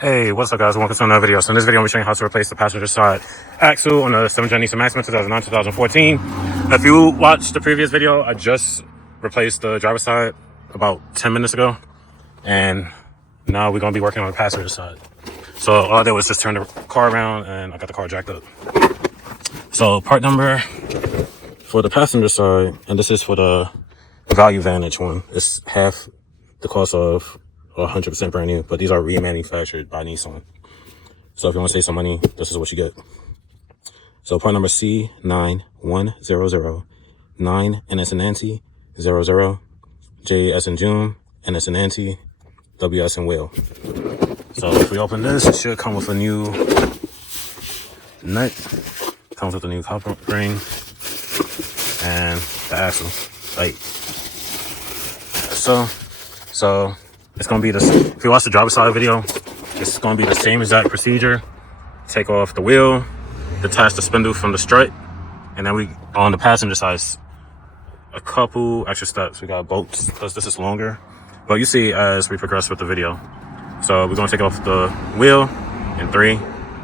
Hey, what's up guys? Welcome to another video. So in this video, I'm showing you how to replace the passenger side axle on the 7th-gen Nissan Maxima 2009-2014. If you watched the previous video, I just replaced the driver's side about 10 minutes ago. And now we're going to be working on the passenger side. So all I did was just turn the car around and I got the car jacked up. So part number for the passenger side, and this is for the Value Vantage one. It's half the cost of 100% brand new, but these are remanufactured by Nissan. So if you want to save some money, this is what you get. So part number C9100, 9 N as in Nancy, 00, J as in June, N as in Nancy, W as in Will. So if we open this, it should come with a new nut, comes with a new copper ring, and the axle. Right. So it's going to be this. If you watch the driver's side video, it's going to be the same exact procedure. Take off the wheel, detach the spindle from the strut, and then we, on the passenger side, a couple extra steps. We got bolts, because this is longer. But you see as we progress with the video. So we're going to take off the wheel in 3,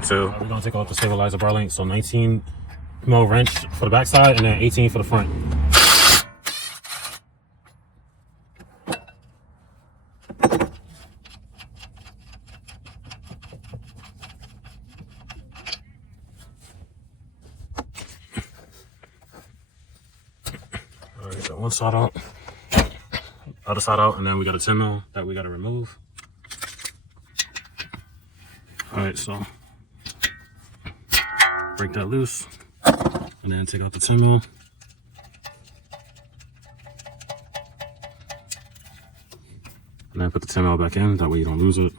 2. We're going to take off the stabilizer bar link. So 19 mil wrench for the back side, and then 18 for the front. Alright, got one side out, other side out, and then we got a 10 mil that we got to remove. Alright, so break that loose, and then take out the 10 mil. And then put the 10 mil back in, that way you don't lose it.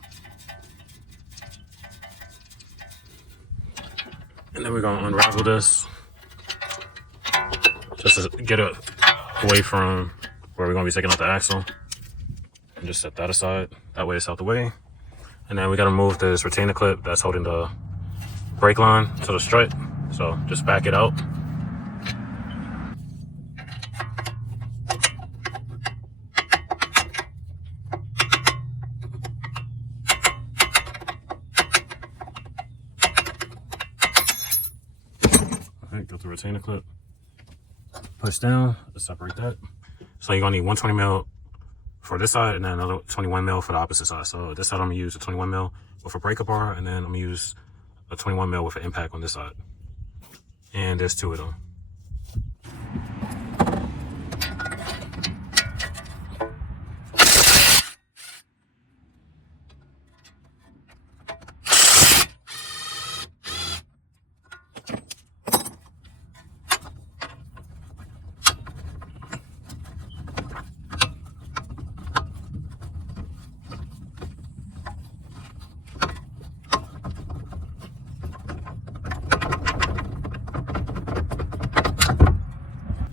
And then we're going to unravel this, just to get it away from where we're going to be taking out the axle. And just set that aside, that way it's out the way. And then we got to move this retainer clip that's holding the brake line to the strut. So just back it out. Alright, got the retainer clip. Push down, let's separate that. So you're gonna need 120 mil for this side and then another 21 mil for the opposite side. So this side I'm gonna use a 21 mil with a breaker bar, and then I'm gonna use a 21 mil with an impact on this side. And there's 2 of them.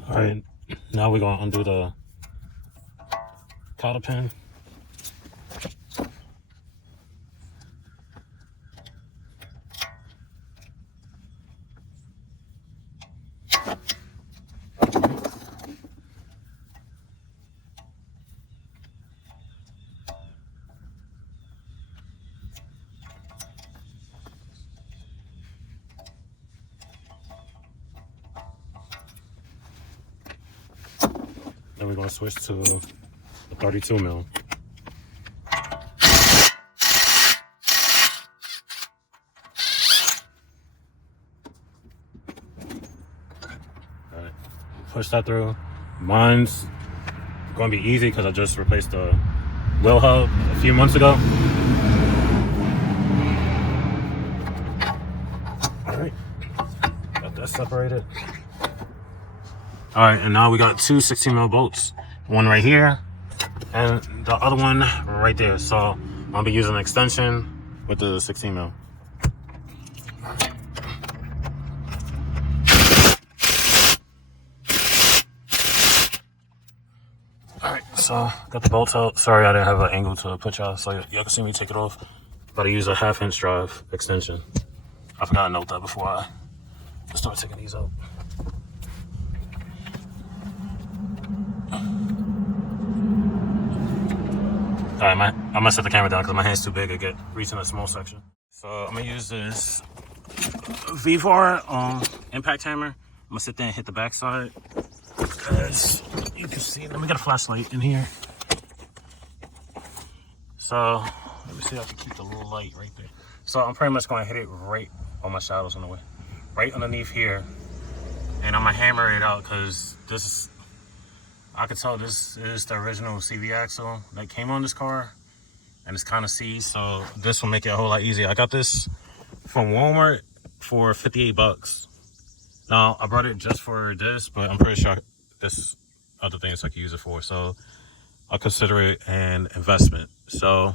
All right, now we're gonna undo the cotter pin. Then we're going to switch to a 32 mil. Alright, push that through. Mine's going to be easy because I just replaced the wheel hub a few months ago. Alright, got that separated. All right, and now we got 2 16 mil bolts, one right here and the other one right there. So I'll be using an extension with the 16 mil. All right, so got the bolts out. Sorry, I didn't have an angle to put y'all so y'all can see me take it off. But I use a 1/2-inch drive extension. I forgot to note that before I start taking these out. Sorry, I'm gonna set the camera down because my hand's too big to get reaching a small section. So I'm gonna use this V-Var impact hammer. I'm gonna sit there and hit the backside. As you can see, let me get a flashlight in here. So let me see if I can keep the little light right there. So I'm pretty much gonna hit it right on my shadows on the way, right underneath here, and I'm gonna hammer it out because this is, I could tell this is the original CV axle that came on this car, and it's kind of seized, so this will make it a whole lot easier. I got this from Walmart for 58 bucks. Now I brought it just for this, but I'm pretty sure this other things I can use it for, so I'll consider it an investment. So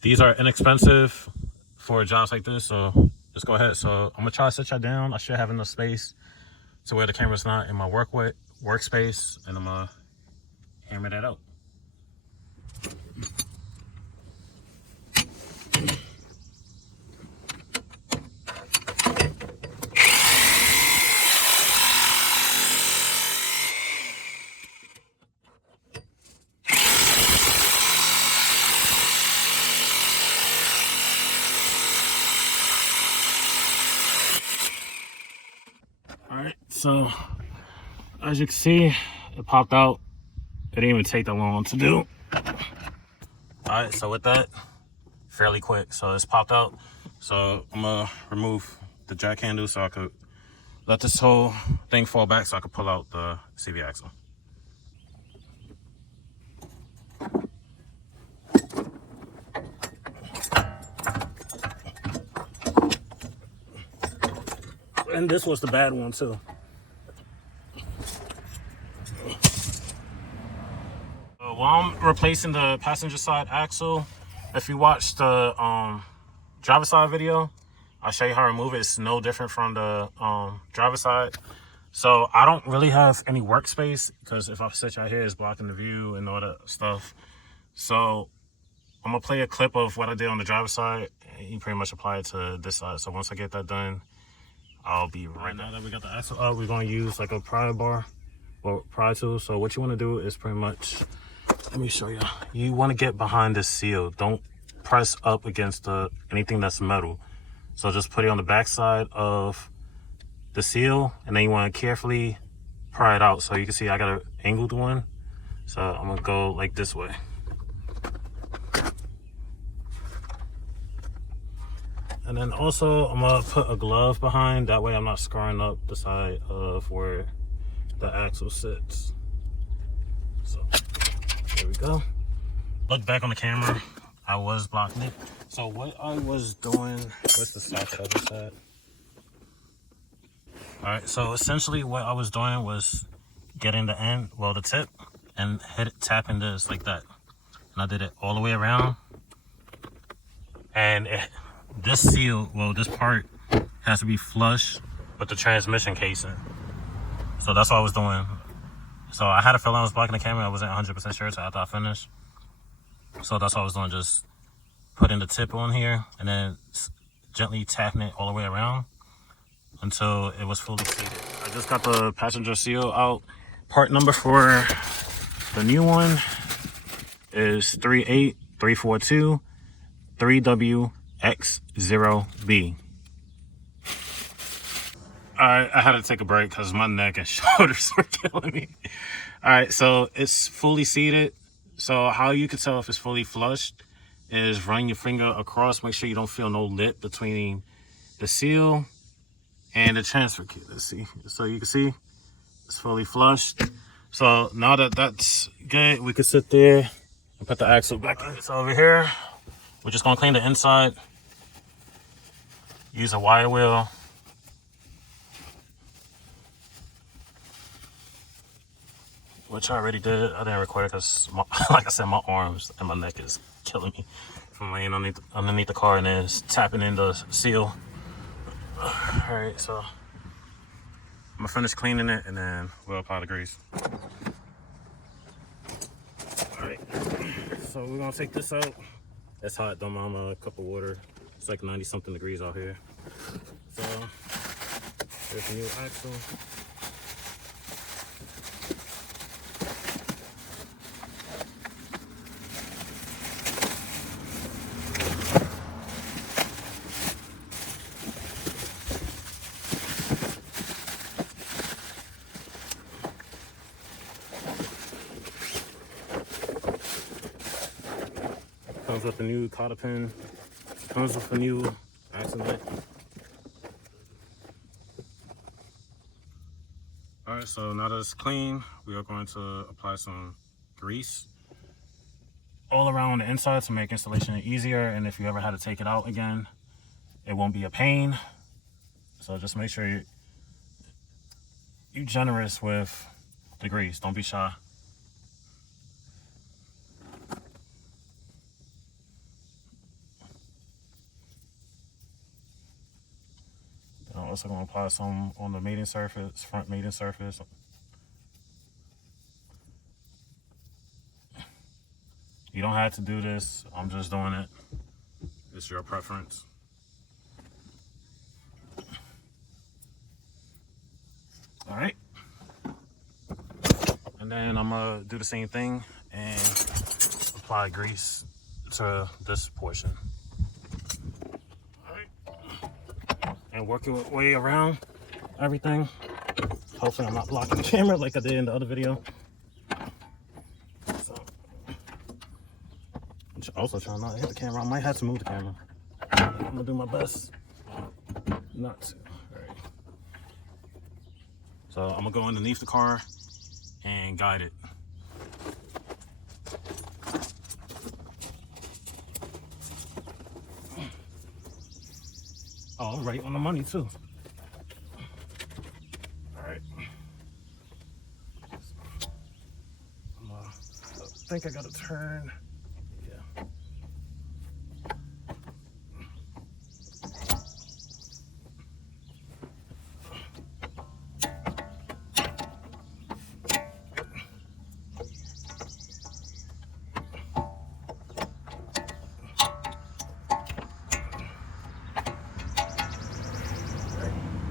these are inexpensive for jobs like this, so just go ahead. So I'm gonna try to set y'all down. I should have enough space to where the camera's not in my workspace, and I'm gonna hammer that out. All right, so as you can see, it popped out. It didn't even take that long to do. All right, so with that, fairly quick. So it's popped out. So I'm gonna remove the jack handle so I could let this whole thing fall back so I could pull out the CV axle. And this was the bad one too. While I'm replacing the passenger side axle, if you watch the driver side video, I'll show you how to remove it. It's no different from the driver side. So I don't really have any workspace because if I sit right here, it's blocking the view and all that stuff. So I'm gonna play a clip of what I did on the driver side, and you pretty much apply it to this side. So once I get that done, I'll be right now that we got the axle up, we're gonna use like a pry bar or pry tool. So what you wanna do is pretty much, let me show you. You wanna get behind this seal. Don't press up against anything that's metal. So just put it on the back side of the seal, and then you wanna carefully pry it out. So you can see I got an angled one. So I'm gonna go like this way. And then also I'm gonna put a glove behind, that way I'm not scarring up the side of where the axle sits. So there we go. Look back on the camera, I was blocking it. So what I was doing, what's the soft shoulder side? All right, so essentially what I was doing was getting the end, well the tip, and tapping this like that. And I did it all the way around. And this seal, well, this part has to be flush with the transmission casing. So that's what I was doing. So I had a feeling I was blocking the camera. I wasn't 100% sure until after I finished. So that's what I was doing, just putting the tip on here and then gently tapping it all the way around until it was fully seated. I just got the passenger seal out. Part number for the new one is 38342 3WX0B. Alright, I had to take a break because my neck and shoulders were killing me. Alright, so it's fully seated. So how you can tell if it's fully flushed is run your finger across, make sure you don't feel no lip between the seal and the transfer kit. Let's see. So you can see it's fully flushed. So now that that's good, we can sit there and put the axle back in. So over here, we're just gonna clean the inside. Use a wire wheel. Which I already did. I didn't record it because, like I said, my arms and my neck is killing me from laying underneath the car and then tapping in the seal. All right, so I'm gonna finish cleaning it and then we'll apply the grease. All right, so we're gonna take this out. It's hot, don't mind a cup of water. It's like 90 something degrees out here. So there's a new axle. with the new cotter pin. Comes with a new axle nut. Alright, so now that it's clean, we are going to apply some grease all around the inside to make installation easier. And if you ever had to take it out again, it won't be a pain. So just make sure you're generous with the grease. Don't be shy. I'm also going to apply some on the mating surface, front mating surface. You don't have to do this. I'm just doing it. It's your preference. All right. And then I'm going to do the same thing and apply grease to this portion. All right. And work your way around everything. Hopefully I'm not blocking the camera like I did in the other video. So, I'm also trying not to hit the camera. I might have to move the camera. I'm gonna do my best not to. All right. So I'm gonna go underneath the car and guide it. Oh, right on the money too. All right. I think I gotta turn. Yeah.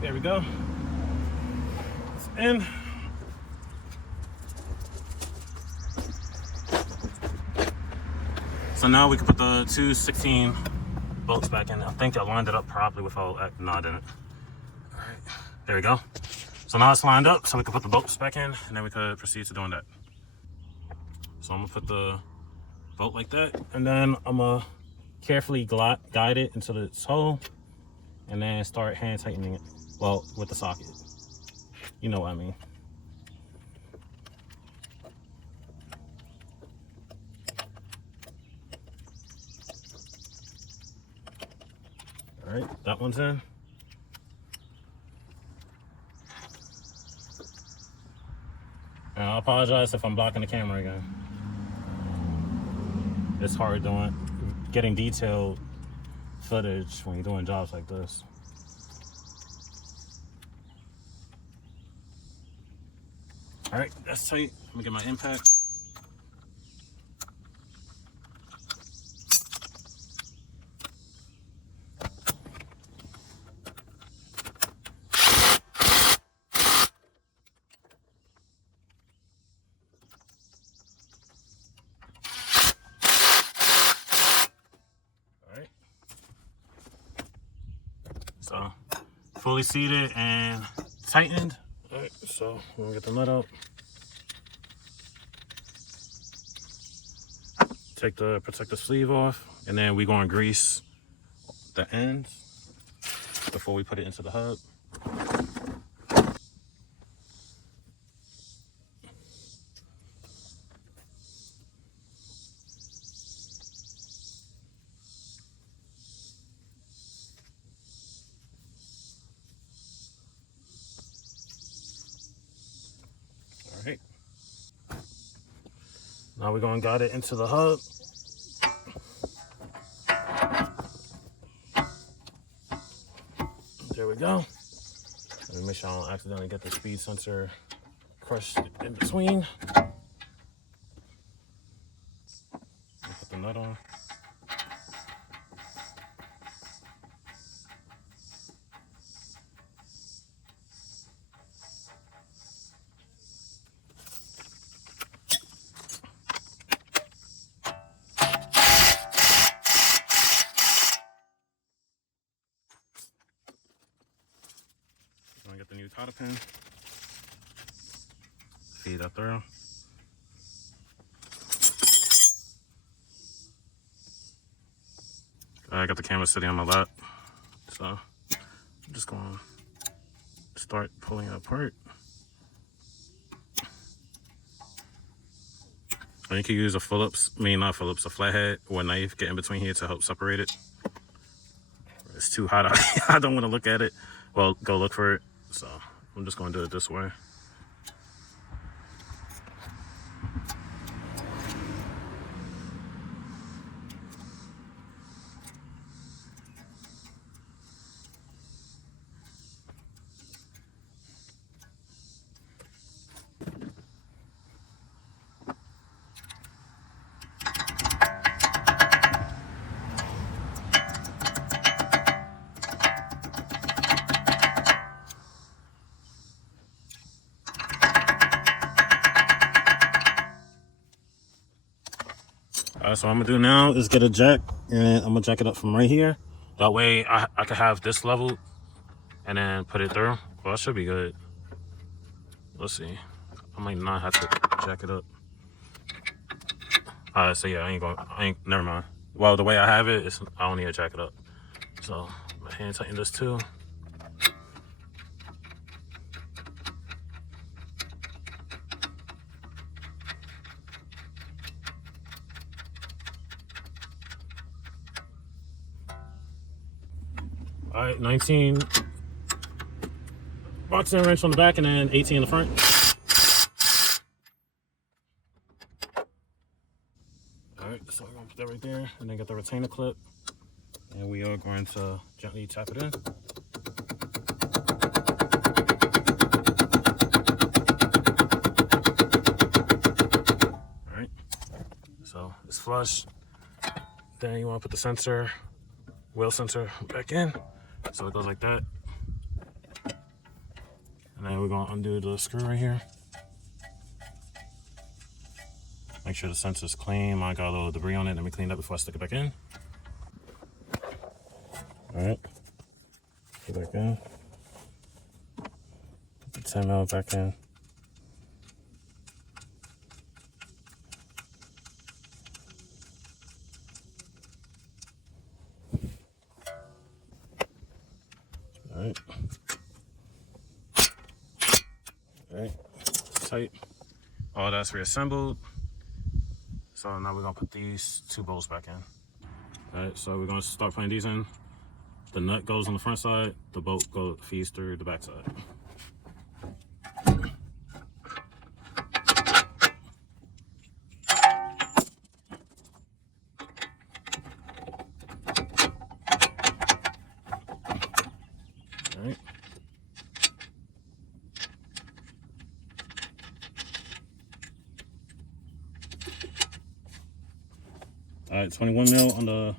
There we go. It's in. So now we can put the 216 bolts back in. I think I lined it up properly without, no, I didn't. All right, there we go. So now it's lined up, so we can put the bolts back in, and then we could proceed to doing that. So I'm gonna put the bolt like that, and then I'm gonna carefully guide it into its hole, and then start hand tightening it. Well, with the socket. You know what I mean. All right, that one's in. And I apologize if I'm blocking the camera again. It's hard getting detailed footage when you're doing jobs like this. All right, that's tight. Let me get my impact. All right. So, fully seated and tightened. All right, so we'll get the nut out. Take the protective sleeve off, and then we're going to grease the ends before we put it into the hub. All right. Now we're going to guide it into the hub. There we go. Let me make sure I don't accidentally get the speed sensor crushed in between. Put the nut on. I'm gonna get the new cotter pin. Feed that through. I got the camera sitting on my lap, so I'm just going to start pulling it apart. And you can use a not Phillips, a flathead or a knife, get in between here to help separate it. It's too hot out. I don't want to look at it. Well, go look for it. So I'm just going to do it this way. So what I'm gonna do now is get a jack, and I'm gonna jack it up from right here. That way I can have this level and then put it through. Well, that should be good. Let's see. I might not have to jack it up. So yeah, never mind. Well, the way I have it is I don't need to jack it up. So my hand tighten this too. All right, 19 boxing wrench on the back and then 18 in the front. All right, so we're gonna put that right there and then get the retainer clip. And we are going to gently tap it in. All right, so it's flush. Then you wanna put the sensor, wheel sensor back in. So it goes like that. And then we're gonna undo the screw right here. Make sure the sensor's clean. Mine got a little debris on it. Let me clean that before I stick it back in. All right, put it back in. Put the 10mm back in. All right. All right, it's tight. All that's reassembled. So now we're gonna put these 2 bolts back in. All right, so we're gonna start putting these in. The nut goes on the front side, the bolt feeds through the back side. All right. All right, 21mm on the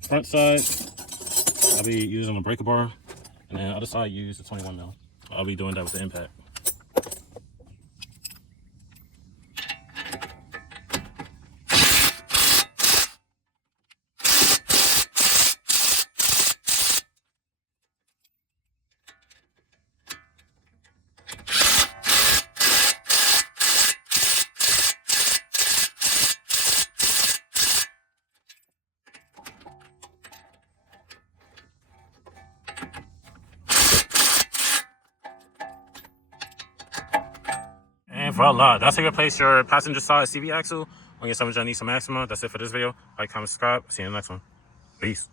front side. I'll be using a breaker bar, and then the other side use the 21mm. I'll be doing that with the impact. And voila, that's how you replace your passenger side CV axle on your 7-gen Nissan Maxima. That's it for this video. Like, comment, subscribe. See you in the next one. Peace.